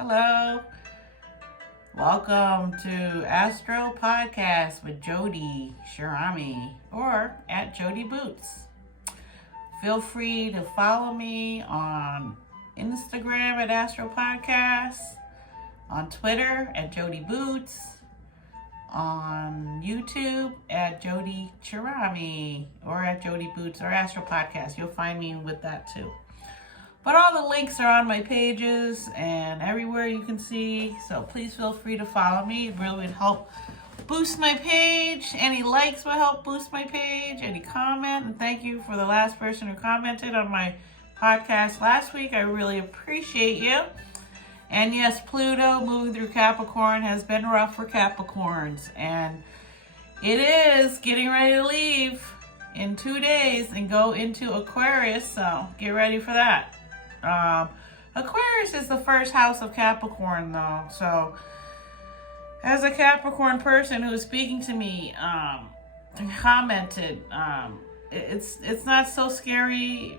Hello. Welcome to Astro Podcast with Jody Shirami or at Jody Boots. Feel free to follow me on Instagram at Astro Podcast, on Twitter at Jody Boots, on YouTube at Jody Shirami or at Jody Boots or Astro Podcast. You'll find me with that too. But all the links are on my pages and everywhere you can see. So please feel free to follow me. It really would help boost my page. Any likes will help boost my page. Any comment. And thank you for the last person who commented on my podcast last week. I really appreciate you. And yes, Pluto moving through Capricorn has been rough for Capricorns. And it is getting ready to leave in 2 days and go into Aquarius. So get ready for that. Aquarius is the first house of Capricorn though, so as a Capricorn person who was speaking to me commented, it's not so scary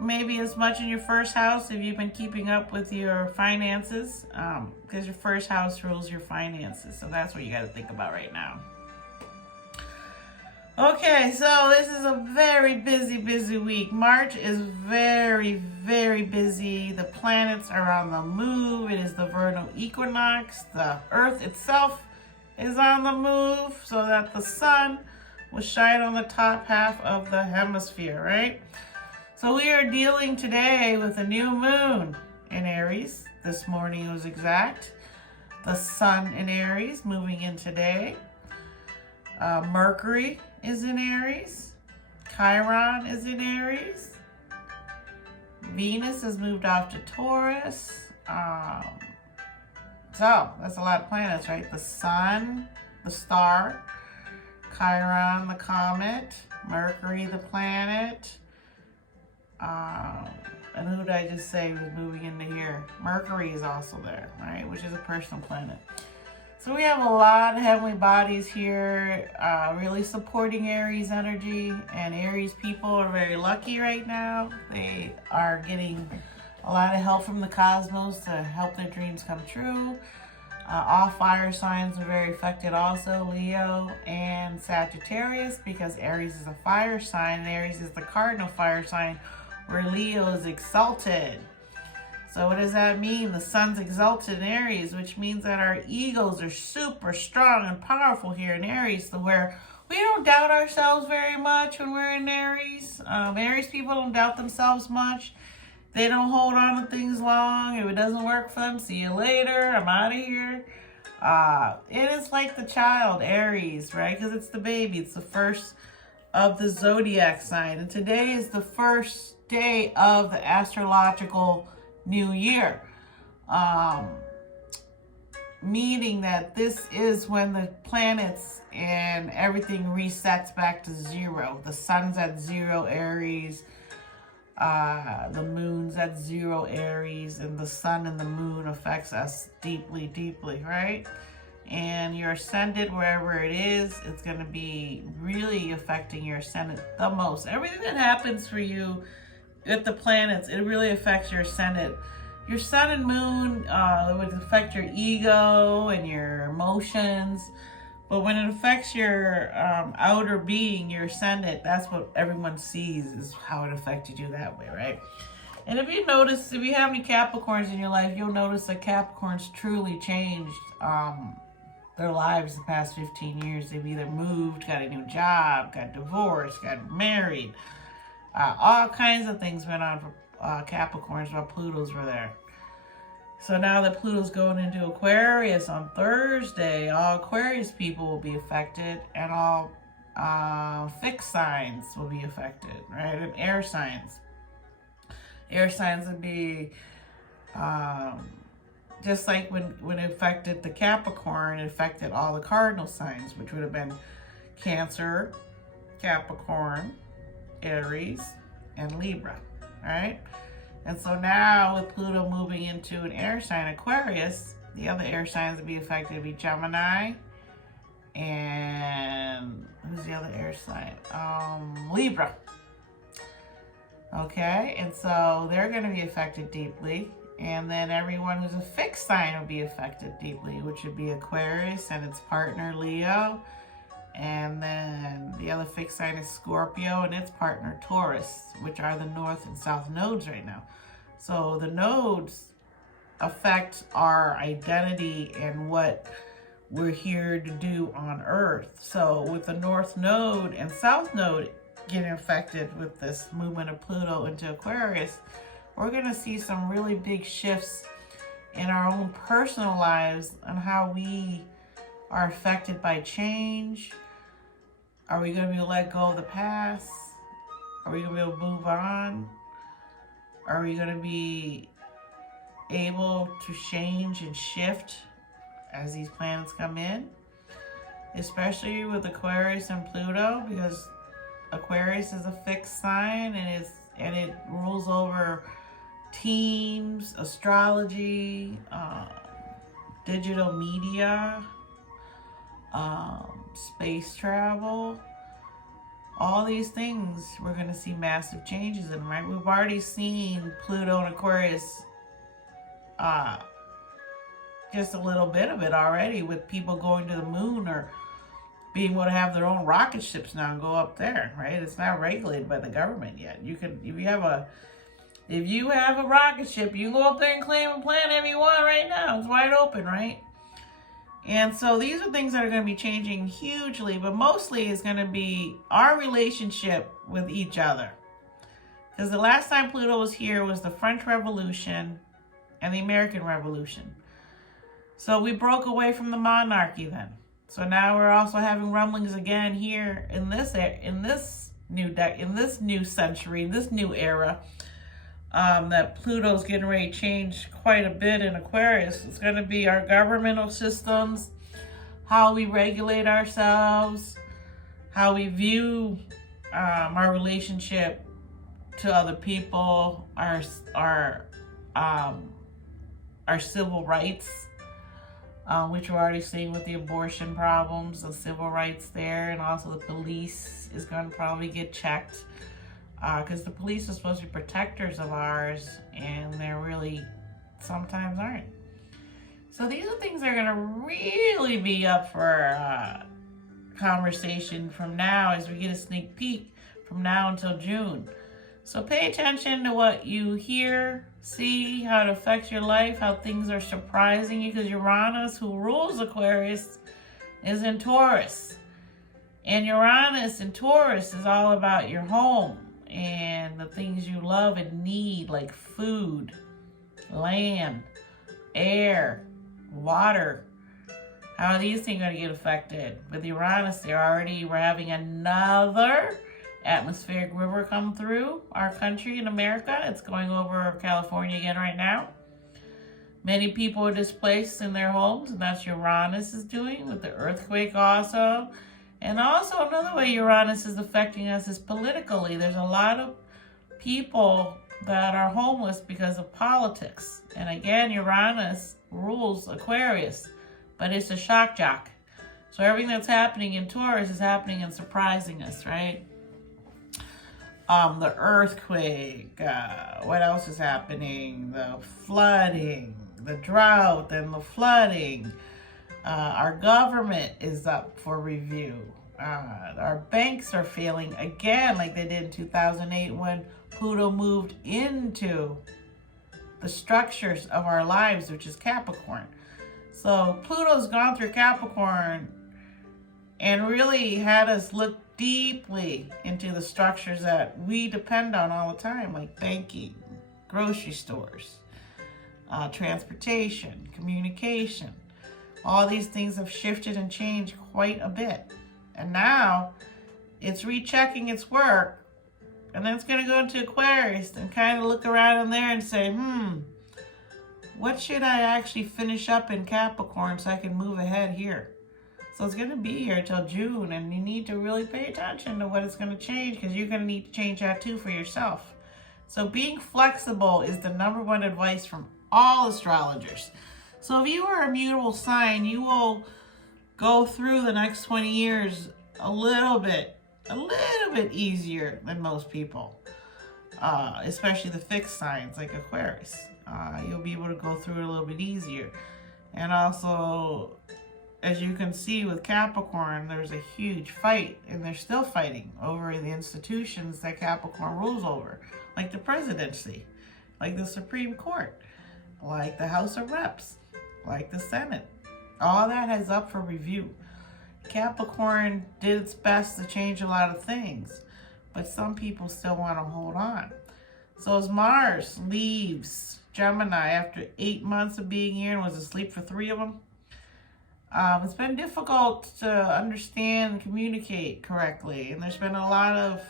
maybe as much in your first house if you've been keeping up with your finances, because your first house rules your finances, so that's what you got to think about right now. Okay, so this is a very busy week. March is very busy. The planets are on the move. It is the vernal equinox. The earth itself is on the move so that the sun will shine on the top half of the hemisphere, right? So we are dealing today with a new moon in Aries. This morning was exact. The sun in Aries moving in today. Mercury is in Aries. Chiron is in Aries. Venus has moved off to Taurus. So that's a lot of planets, right? The sun, the star, Chiron, the comet, Mercury, the planet. And who did I just say was moving into here? Mercury is also there, right? Which is a personal planet. So we have a lot of heavenly bodies here, really supporting Aries energy, and Aries people are very lucky right now. They are getting a lot of help from the cosmos to help their dreams come true. All fire signs are very affected also, Leo and Sagittarius, because Aries is a fire sign, and Aries is the cardinal fire sign, where Leo is exalted. So what does that mean? The sun's exalted in Aries, which means that our egos are super strong and powerful here in Aries, to where we don't doubt ourselves very much when we're in Aries. Aries people don't doubt themselves much. They don't hold on to things long. If it doesn't work for them, see you later, I'm out of here. It is like the child, Aries, right? Because it's the baby. It's the first of the zodiac sign. And today is the first day of the astrological new year, meaning that this is when the planets and everything resets back to zero. The sun's at zero Aries, the moon's at zero Aries, and the sun and the moon affects us deeply, right? And your ascendant, wherever it is, it's going to be really affecting your ascendant the most. Everything that happens for you with the planets, it really affects your ascendant. Your sun and moon would affect your ego and your emotions, but when it affects your outer being, your ascendant, that's what everyone sees, is how it affected you that way, right? And if you notice, if you have any Capricorns in your life, you'll notice that Capricorns truly changed their lives the past 15 years. They've either moved, got a new job, got divorced, got married. All kinds of things went on for Capricorns while Pluto's were there. So now that Pluto's going into Aquarius on Thursday, all Aquarius people will be affected, and all fixed signs will be affected, right? And air signs. Air signs would be just like when it affected the Capricorn, it affected all the cardinal signs, which would have been Cancer, Capricorn, Aries, and Libra, right? And so now with Pluto moving into an air sign, Aquarius, the other air signs to be affected would be Gemini, and who's the other air sign? Libra. Okay, and so they're going to be affected deeply. And then everyone who's a fixed sign will be affected deeply, which would be Aquarius and its partner Leo. And then the other fixed sign is Scorpio and its partner Taurus, which are the north and south nodes right now. So the nodes affect our identity and what we're here to do on Earth. So with the north node and south node getting affected with this movement of Pluto into Aquarius, we're going to see some really big shifts in our own personal lives on how we are affected by change. Are we going to be able to let go of the past? Are we going to be able to move on? Are we going to be able to change and shift as these planets come in? Especially with Aquarius and Pluto, because Aquarius is a fixed sign and it rules over teams, astrology, digital media, space travel. All these things we're going to see massive changes in, right? We've already seen Pluto and Aquarius, just a little bit of it already, with people going to the moon or being able to have their own rocket ships now and go up there, right? It's not regulated by the government yet. You can, if you have a rocket ship, you can go up there and claim a planet you want right now. It's wide open, right? And so these are things that are going to be changing hugely, but mostly is going to be our relationship with each other. Because the last time Pluto was here was the French Revolution and the American Revolution. So we broke away from the monarchy then. So now we're also having rumblings again here in this new century, this new era, that Pluto's getting ready to change quite a bit in Aquarius. It's going to be our governmental systems, how we regulate ourselves, how we view our relationship to other people, our civil rights, which we're already seeing with the abortion problems, the civil rights there, and also the police is going to probably get checked. Because the police are supposed to be protectors of ours, and they're really sometimes aren't. So these are things that are going to really be up for conversation from now as we get a sneak peek from now until June. So pay attention to what you hear, see how it affects your life, how things are surprising you, because Uranus, who rules Aquarius, is in Taurus. And Uranus in Taurus is all about your home and the things you love and need, like food, land, air, water. How are these things going to get affected? With Uranus, we're having another atmospheric river come through our country in America. It's going over California again right now. Many people are displaced in their homes, and that's Uranus is doing with the earthquake also. And also another way Uranus is affecting us is politically. There's a lot of people that are homeless because of politics. And again, Uranus rules Aquarius, but it's a shock jock. So everything that's happening in Taurus is happening and surprising us, right? The earthquake, what else is happening? The flooding, the drought and the flooding. Our government is up for review. Our banks are failing again like they did in 2008 when Pluto moved into the structures of our lives, which is Capricorn. So Pluto's gone through Capricorn and really had us look deeply into the structures that we depend on all the time, like banking, grocery stores, transportation, communication. All these things have shifted and changed quite a bit. And now it's rechecking its work. And then it's going to go into Aquarius and kind of look around in there and say, what should I actually finish up in Capricorn so I can move ahead here? So it's going to be here till June, and you need to really pay attention to what it's going to change, because you're going to need to change that too for yourself. So being flexible is the #1 advice from all astrologers. So if you are a mutable sign, you will go through the next 20 years a little bit easier than most people, especially the fixed signs like Aquarius. You'll be able to go through it a little bit easier. And also, as you can see with Capricorn, there's a huge fight, and they're still fighting over the institutions that Capricorn rules over, like the presidency, like the Supreme Court, like the House of Reps, like the Senate. All that is up for review. Capricorn did its best to change a lot of things, but some people still want to hold on. So as Mars leaves Gemini after 8 months of being here and was asleep for 3 of them, it's been difficult to understand and communicate correctly. And there's been a lot of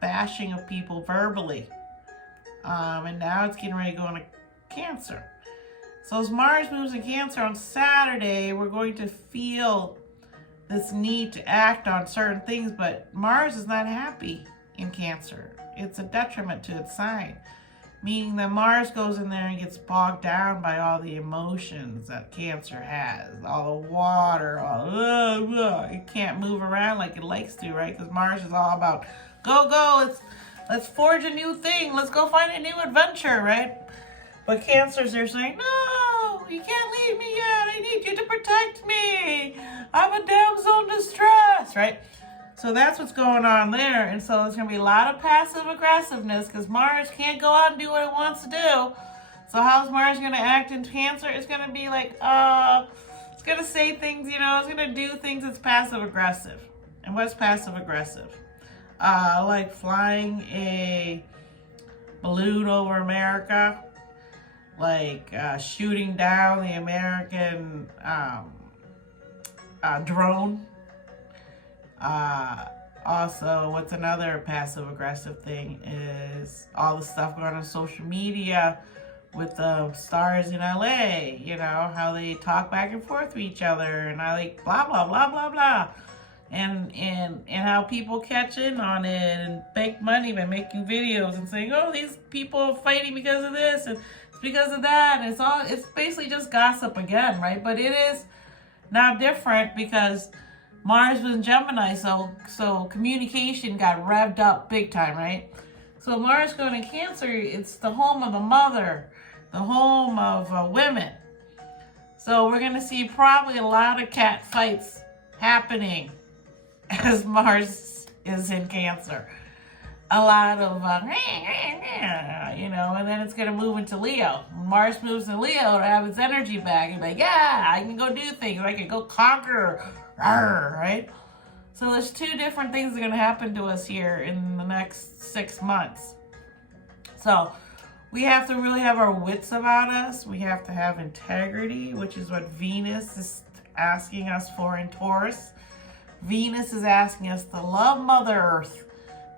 bashing of people verbally. And now it's getting ready to go into Cancer. So as Mars moves in Cancer on Saturday, we're going to feel this need to act on certain things, but Mars is not happy in Cancer. It's a detriment to its sign, meaning that Mars goes in there and gets bogged down by all the emotions that Cancer has, all the water, it can't move around like it likes to, right? Because Mars is all about go, let's forge a new thing, let's go find a new adventure, right? But Cancers are saying, no, you can't leave me yet, I need you to protect me, I'm a damsel in distress, right? So that's what's going on there. And so there's going to be a lot of passive aggressiveness because Mars can't go out and do what it wants to do. So how's Mars going to act in Cancer? It's going to be like, it's going to say things, it's going to do things that's passive aggressive. And what's passive aggressive? Like flying a balloon over America, like shooting down the American drone. Also, what's another passive aggressive thing is all the stuff going on social media with the stars in LA, how they talk back and forth with each other and how they blah, blah, blah, blah, blah. And how people catch in on it and make money by making videos and saying, oh, these people are fighting because of this and it's because of that. And it's basically just gossip again, right? But it is now different because Mars was in Gemini, so communication got revved up big time, right? So Mars going to Cancer, it's the home of the mother, the home of women. So we're going to see probably a lot of cat fights happening as Mars is in Cancer. A lot of, and then it's going to move into Leo. Mars moves to Leo to have its energy back. And like, yeah, I can go do things. I can go conquer. Right? So there's 2 different things that are going to happen to us here in the next 6 months. So we have to really have our wits about us. We have to have integrity, which is what Venus is asking us for in Taurus. Venus is asking us to love Mother Earth,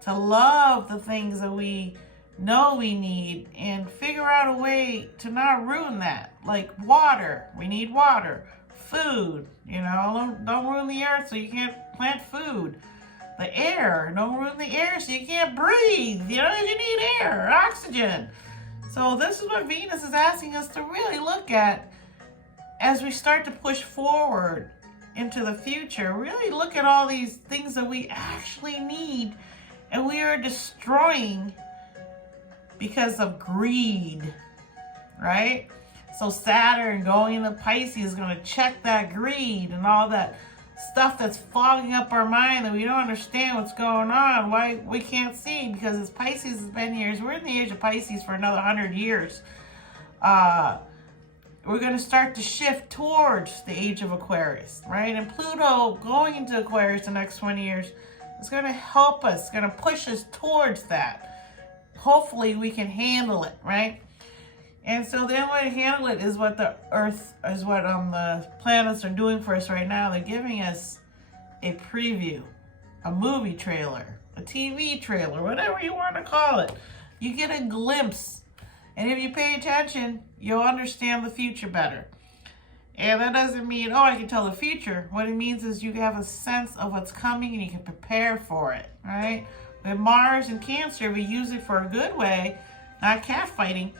to love the things that we know we need and figure out a way to not ruin that. Like water, we need water. Food, don't ruin the earth so you can't plant food. The air, don't ruin the air so you can't breathe. You need air, oxygen. So this is what Venus is asking us to really look at as we start to push forward into the future. Really look at all these things that we actually need and we are destroying because of greed, right? So Saturn going into Pisces is going to check that greed and all that stuff that's fogging up our mind that we don't understand what's going on, why we can't see, because as Pisces has been here, we're in the age of Pisces for another 100 years. We're going to start to shift towards the age of Aquarius, right? And Pluto going into Aquarius the next 20 years is going to help us, going to push us towards that. Hopefully we can handle it, right? And so the only way to handle it is what the Earth, is what the planets are doing for us right now. They're giving us a preview, a movie trailer, a TV trailer, whatever you want to call it. You get a glimpse. And if you pay attention, you'll understand the future better. And that doesn't mean, I can tell the future. What it means is you have a sense of what's coming and you can prepare for it, right? With Mars and Cancer, we use it for a good way, not catfighting.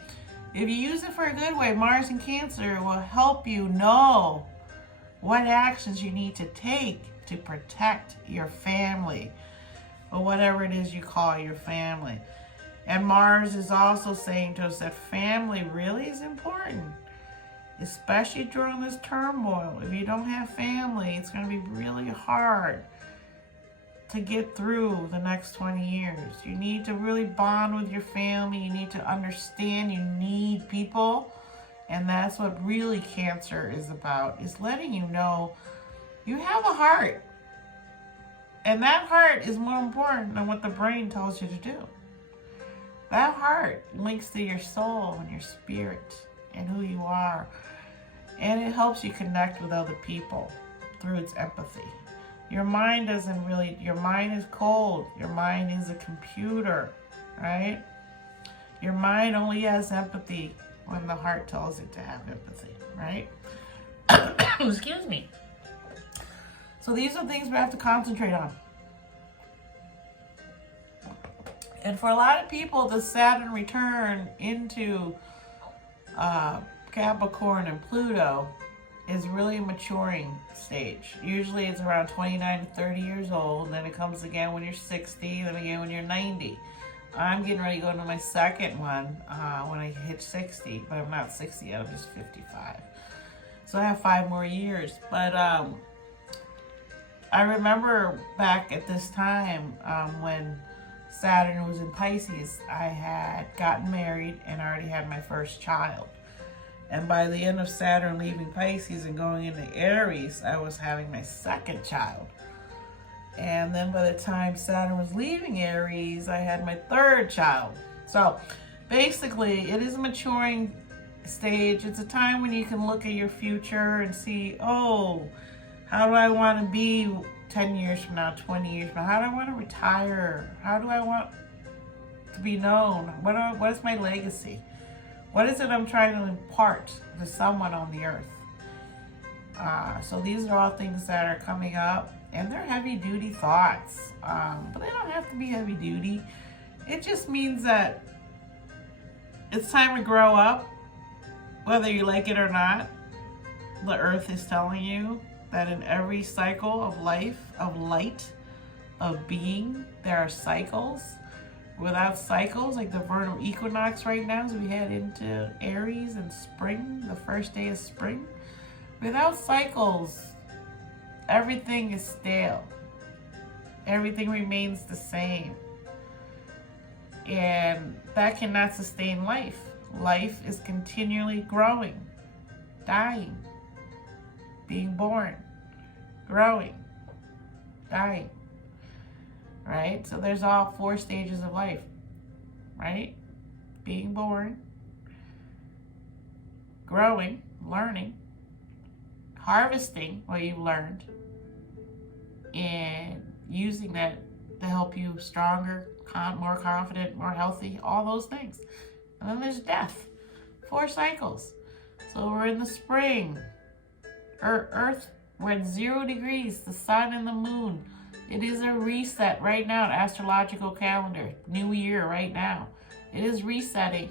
If you use it for a good way, Mars and Cancer will help you know what actions you need to take to protect your family or whatever it is you call your family. And Mars is also saying to us that family really is important, especially during this turmoil. If you don't have family, it's going to be really hard to get through the next 20 years. You need to really bond with your family. You need to understand you need people. And that's what really Cancer is about, is letting you know you have a heart. And that heart is more important than what the brain tells you to do. That heart links to your soul and your spirit and who you are. And it helps you connect with other people through its empathy. Your mind doesn't really, your mind is cold. Your mind is a computer, right? Your mind only has empathy when the heart tells it to have empathy, right? Excuse me. So these are things we have to concentrate on. And for a lot of people, the Saturn return into Capricorn and Pluto is really a maturing stage. Usually it's around 29 to 30 years old, and then it comes again when you're 60, then again when you're 90. I'm getting ready to go into my second one when I hit 60, but I'm not 60 yet, I'm just 55. So I have 5 more years. But I remember back at this time when Saturn was in Pisces, I had gotten married and already had my first child. And by the end of Saturn leaving Pisces and going into Aries, I was having my second child. And then by the time Saturn was leaving Aries, I had my third child. So basically, it is a maturing stage. It's a time when you can look at your future and see, oh, how do I want to be 10 years from now, 20 years from now? How do I want to retire? How do I want to be known? What is my legacy? What is it I'm trying to impart to someone on the earth? So these are all things that are coming up, and they're heavy-duty thoughts. But they don't have to be heavy-duty. It just means that it's time to grow up, whether you like it or not. The earth is telling you that in every cycle of life, of light, of being, there are cycles. Without cycles, like the vernal equinox right now, as we head into Aries and spring, the first day of spring. Without cycles, everything is stale. Everything remains the same. And that cannot sustain life. Life is continually growing, dying, being born, growing, dying. Right? So there's all 4 stages of life, right? Being born, growing, learning, harvesting what you've learned, and using that to help you stronger, more confident, more healthy, all those things. And then there's death. 4 cycles. So we're in the spring. Earth, we're at 0 degrees, the sun and the moon. It is a reset right now, an astrological calendar. New year right now. It is resetting.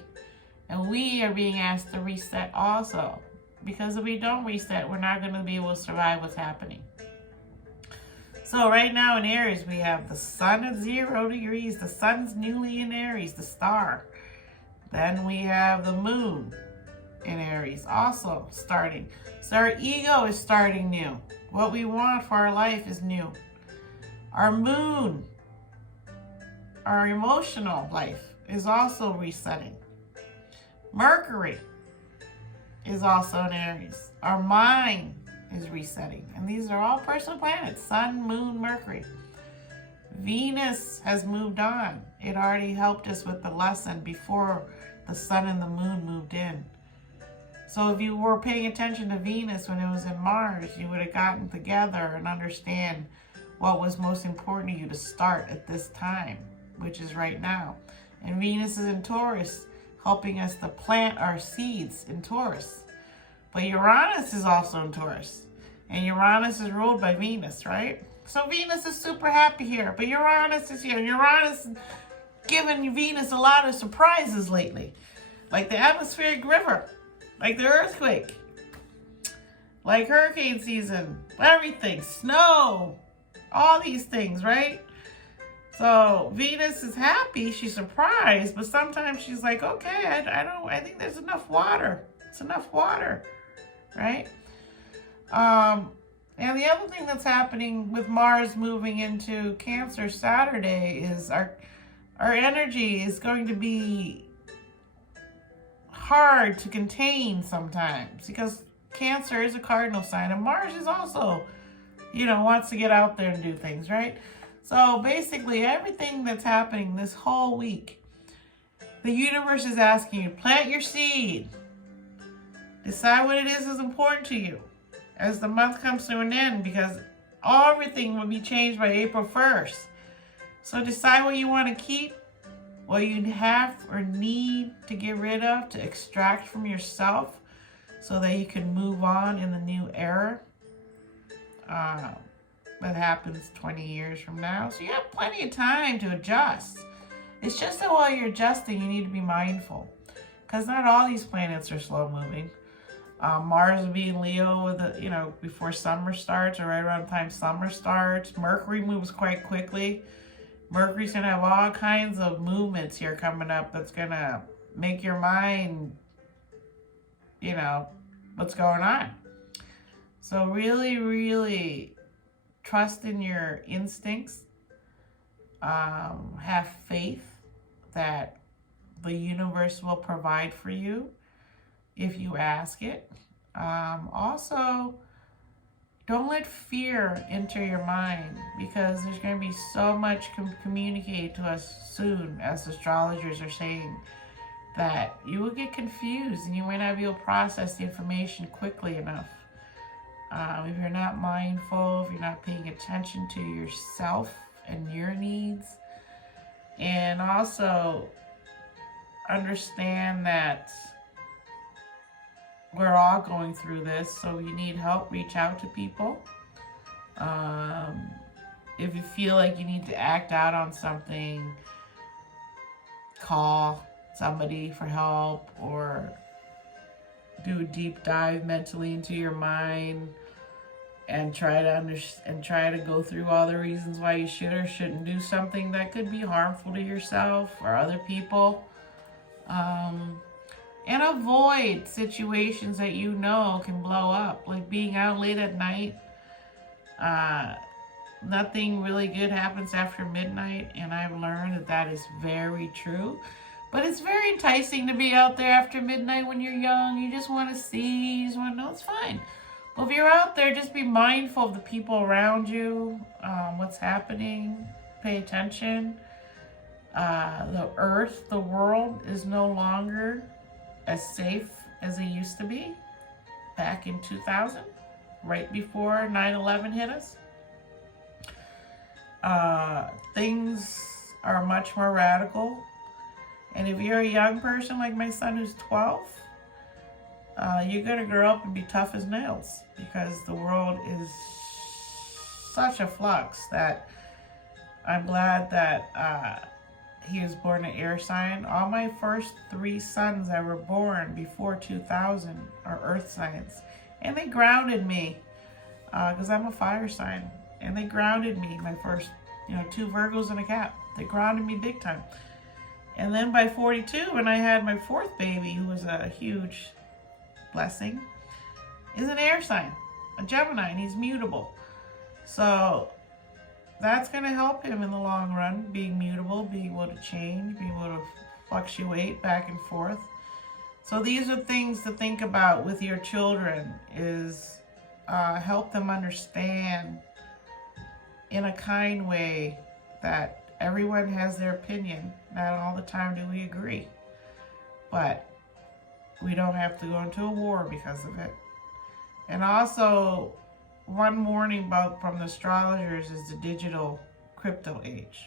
And we are being asked to reset also. Because if we don't reset, we're not going to be able to survive what's happening. So right now in Aries, we have the sun at 0 degrees. The sun's newly in Aries, the star. Then we have the moon in Aries also starting. So our ego is starting new. What we want for our life is new. Our moon, our emotional life, is also resetting. Mercury is also in Aries. Our mind is resetting. And these are all personal planets. Sun, moon, Mercury. Venus has moved on. It already helped us with the lesson before the sun and the moon moved in. So if you were paying attention to Venus when it was in Mars, you would have gotten together and understand what was most important to you to start at this time, which is right now. And Venus is in Taurus, helping us to plant our seeds in Taurus. But Uranus is also in Taurus. And Uranus is ruled by Venus, right? So Venus is super happy here. But Uranus is here. Uranus is giving Venus a lot of surprises lately. Like the atmospheric river. Like the earthquake. Like hurricane season. Everything. Snow. All these things, right? So Venus is happy, she's surprised, but sometimes she's like, okay, I think there's enough water. It's enough water, right? And the other thing that's happening with Mars moving into Cancer Saturday is our energy is going to be hard to contain sometimes, because Cancer is a cardinal sign and Mars is also, wants to get out there and do things, right? So basically everything that's happening this whole week, the universe is asking you, plant your seed. Decide what it is important to you as the month comes to an end, because everything will be changed by April 1st. So decide what you want to keep, what you have or need to get rid of, to extract from yourself so that you can move on in the new era. That happens 20 years from now. So you have plenty of time to adjust. It's just that while you're adjusting, you need to be mindful, because not all these planets are slow moving. Mars will be in Leo with before summer starts, or right around the time summer starts. Mercury moves quite quickly. Mercury's going to have all kinds of movements here coming up that's going to make your mind, what's going on. So really, really trust in your instincts. Have faith that the universe will provide for you if you ask it. Also, don't let fear enter your mind, because there's going to be so much communicated to us soon, as astrologers are saying, that you will get confused and you might not be able to process the information quickly enough. If you're not mindful, if you're not paying attention to yourself and your needs. And also understand that we're all going through this, so you need help, reach out to people. If you feel like you need to act out on something, call somebody for help, or do a deep dive mentally into your mind and try to go through all the reasons why you should or shouldn't do something that could be harmful to yourself or other people. And avoid situations that can blow up, like being out late at night. Nothing really good happens after midnight, and I've learned that is very true. But it's very enticing to be out there after midnight when you're young. You just want to see, you just want to know, it's fine. Well, if you're out there, just be mindful of the people around you, what's happening, pay attention. The earth, the world is no longer as safe as it used to be back in 2000, right before 9/11 hit us. Things are much more radical. And if you're a young person like my son who's 12, you're going to grow up and be tough as nails, because the world is such a flux that I'm glad that he was born an air sign. All my first 3 sons that were born before 2000 are earth signs. And they grounded me, because I'm a fire sign. And they grounded me, my first, 2 Virgos and a Cap. They grounded me big time. And then by 42, when I had my 4th baby, who was a huge blessing, is an air sign, a Gemini, and he's mutable. So that's going to help him in the long run, being mutable, being able to change, being able to fluctuate back and forth. So these are things to think about with your children, is help them understand in a kind way that everyone has their opinion. Not all the time do we agree. But we don't have to go into a war because of it. And also, one warning from the astrologers is the digital crypto age.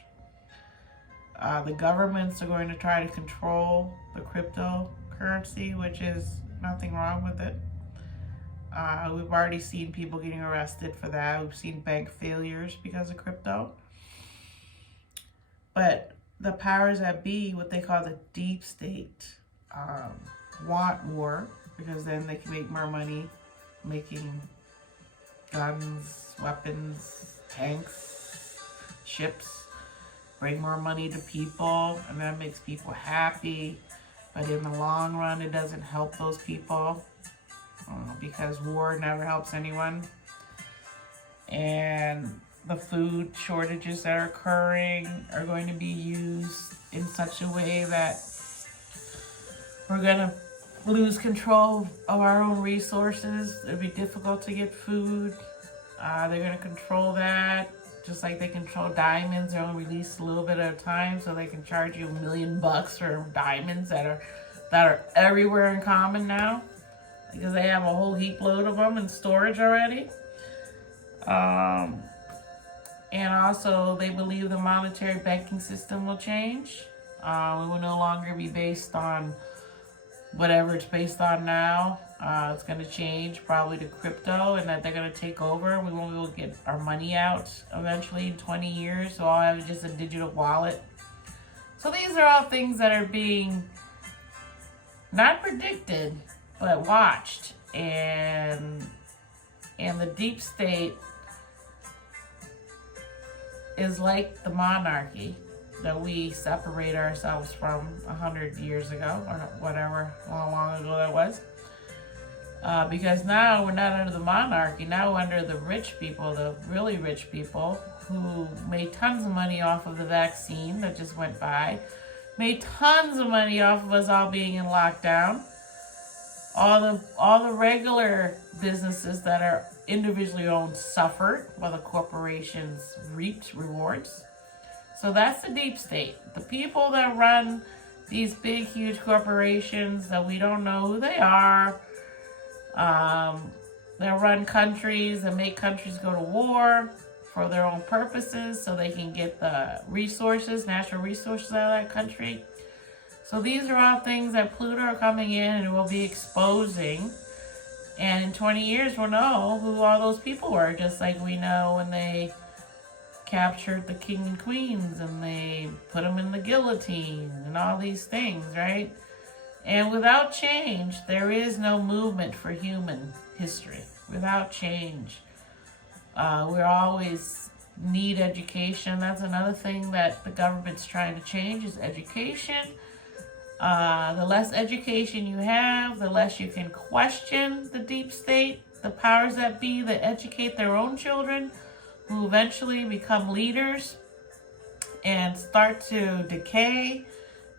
The governments are going to try to control the cryptocurrency, which is nothing wrong with it. We've already seen people getting arrested for that. We've seen bank failures because of crypto. But the powers that be, what they call the deep state, want war, because then they can make more money making guns, weapons, tanks, ships, bring more money to people, and that makes people happy. But in the long run, it doesn't help those people because war never helps anyone. And the food shortages that are occurring are going to be used in such a way that we're going to lose control of our own resources. It'll be difficult to get food. They're going to control that. Just like they control diamonds, they're only released a little bit at a time, so they can charge you $1 million for diamonds that are everywhere in common now, because they have a whole heap load of them in storage already. And also, they believe the monetary banking system will change. We will no longer be based on whatever it's based on now. It's going to change probably to crypto, and that they're going to take over. We won't be able to get our money out eventually in 20 years. So I'll have just a digital wallet. So these are all things that are being not predicted, but watched. And the deep state is like the monarchy that we separate ourselves from 100 years ago, or whatever, how long ago that was. Because now we're not under the monarchy, now we're under the rich people, the really rich people who made tons of money off of the vaccine that just went by, made tons of money off of us all being in lockdown. All the regular businesses that are individually owned suffered while the corporations reaped rewards. So that's the deep state. The people that run these big, huge corporations that we don't know who they are, they run countries and make countries go to war for their own purposes so they can get the resources, natural resources out of that country. So these are all things that Pluto are coming in and will be exposing. And in 20 years, we'll know who all those people were, just like we know when they captured the king and queens and they put them in the guillotine and all these things, right? And without change, there is no movement for human history. Without change, we always need education. That's another thing that the government's trying to change is education. The less education you have, the less you can question the deep state, the powers that be that educate their own children, who eventually become leaders and start to decay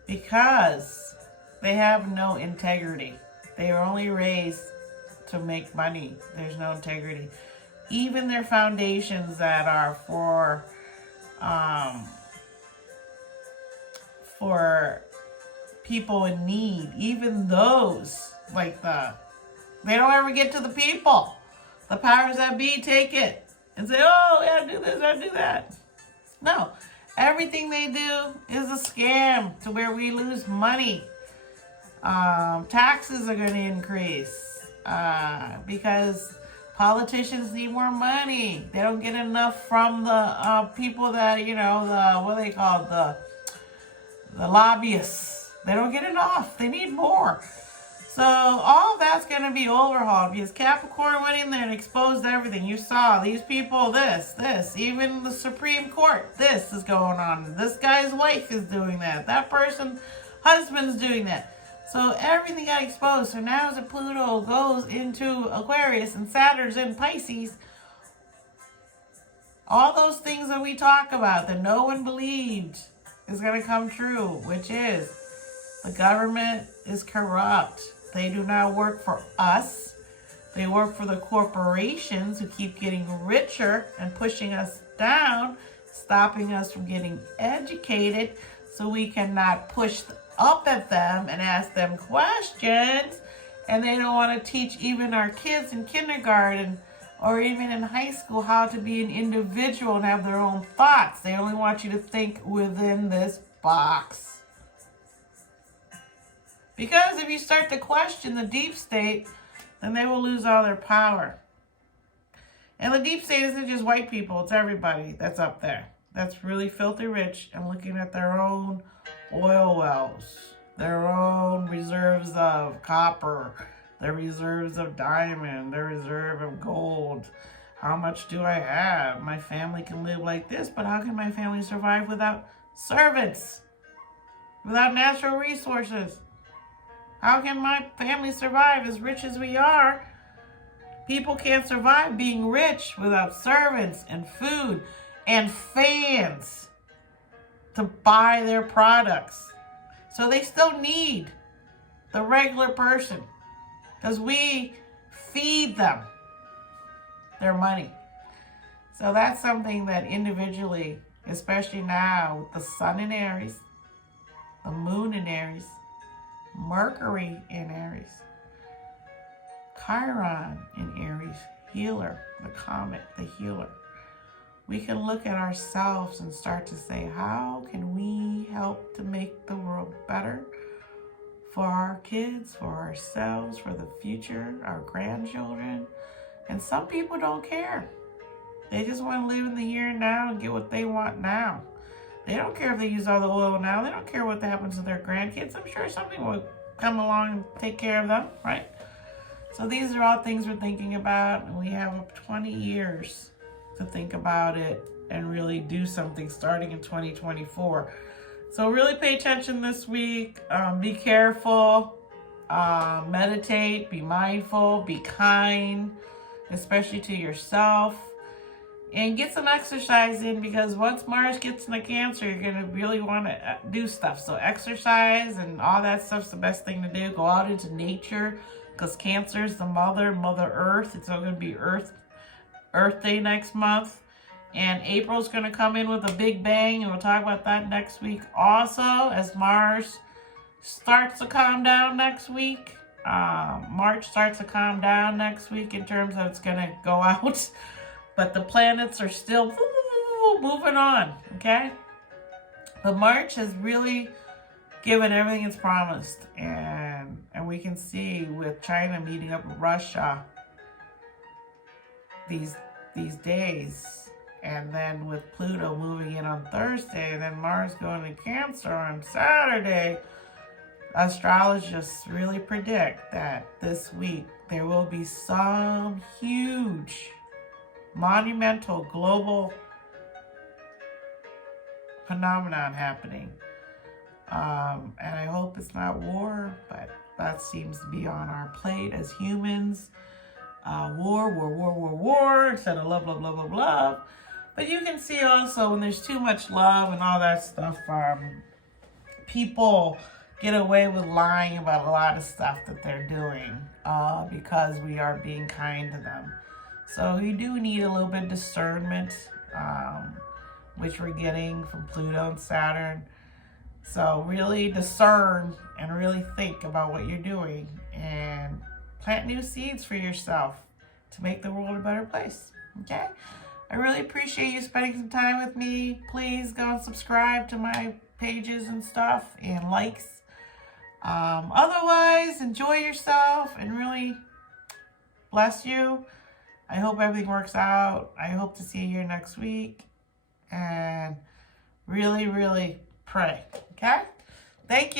because they have no integrity. They are only raised to make money. There's no integrity. Even their foundations that are for people in need, even those, like they don't ever get to the people. The powers that be take it and say, oh, yeah, do this or do that. No, everything they do is a scam to where we lose money. Taxes are going to increase because politicians need more money. They don't get enough from the people that, the lobbyists. They don't get enough. They need more. So all of that's going to be overhauled because Capricorn went in there and exposed everything. You saw these people, this, even the Supreme Court, this is going on. This guy's wife is doing that. That person's husband's doing that. So everything got exposed. So now as Pluto goes into Aquarius and Saturn's in Pisces, all those things that we talk about that no one believed is going to come true, which is the government is corrupt. They do not work for us. They work for the corporations who keep getting richer and pushing us down, stopping us from getting educated so we cannot push up at them and ask them questions. And they don't want to teach even our kids in kindergarten or even in high school how to be an individual and have their own thoughts. They only want you to think within this box. Because if you start to question the deep state, then they will lose all their power. And the deep state isn't just white people, it's everybody that's up there. That's really filthy rich and looking at their own oil wells, their own reserves of copper, their reserves of diamond, their reserve of gold. How much do I have? My family can live like this, but how can my family survive without servants without natural resources. How can my family survive as rich as we are? People can't survive being rich without servants and food and fans to buy their products. So they still need the regular person because we feed them their money. So that's something that individually, especially now with the sun in Aries, the moon in Aries, Mercury in Aries, Chiron in Aries, healer, the comet, the healer. We can look at ourselves and start to say, how can we help to make the world better for our kids, for ourselves, for the future, our grandchildren? And some people don't care. They just want to live in the here and now and get what they want now. They don't care if they use all the oil now. They don't care what happens to their grandkids. I'm sure something will come along and take care of them, right? So these are all things we're thinking about, and we have 20 years to think about it and really do something starting in 2024. So really pay attention this week. Be careful, meditate, be mindful, be kind, especially to yourself. And get some exercise in, because once Mars gets into Cancer, you're going to really want to do stuff. So exercise and all that stuff's the best thing to do. Go out into nature, because Cancer is the Mother Earth. It's all going to be Earth Day next month. And April's going to come in with a big bang, and we'll talk about that next week. Also, as Mars starts to calm down next week, March starts to calm down next week in terms of it's going to go out. But the planets are still moving on, okay? But March has really given everything it's promised. And we can see with China meeting up with Russia these days. And then with Pluto moving in on Thursday, and then Mars going to Cancer on Saturday, astrologists really predict that this week there will be some huge, monumental global phenomenon happening. And I hope it's not war, but that seems to be on our plate as humans. War, instead of love, love, love, love, love. But you can see also when there's too much love and all that stuff, people get away with lying about a lot of stuff that they're doing because we are being kind to them. So you do need a little bit of discernment, which we're getting from Pluto and Saturn. So really discern and really think about what you're doing and plant new seeds for yourself to make the world a better place, okay? I really appreciate you spending some time with me. Please go and subscribe to my pages and stuff and likes. Otherwise, enjoy yourself and really bless you. I hope everything works out. I hope to see you here next week. And really, really pray. Okay? Thank you.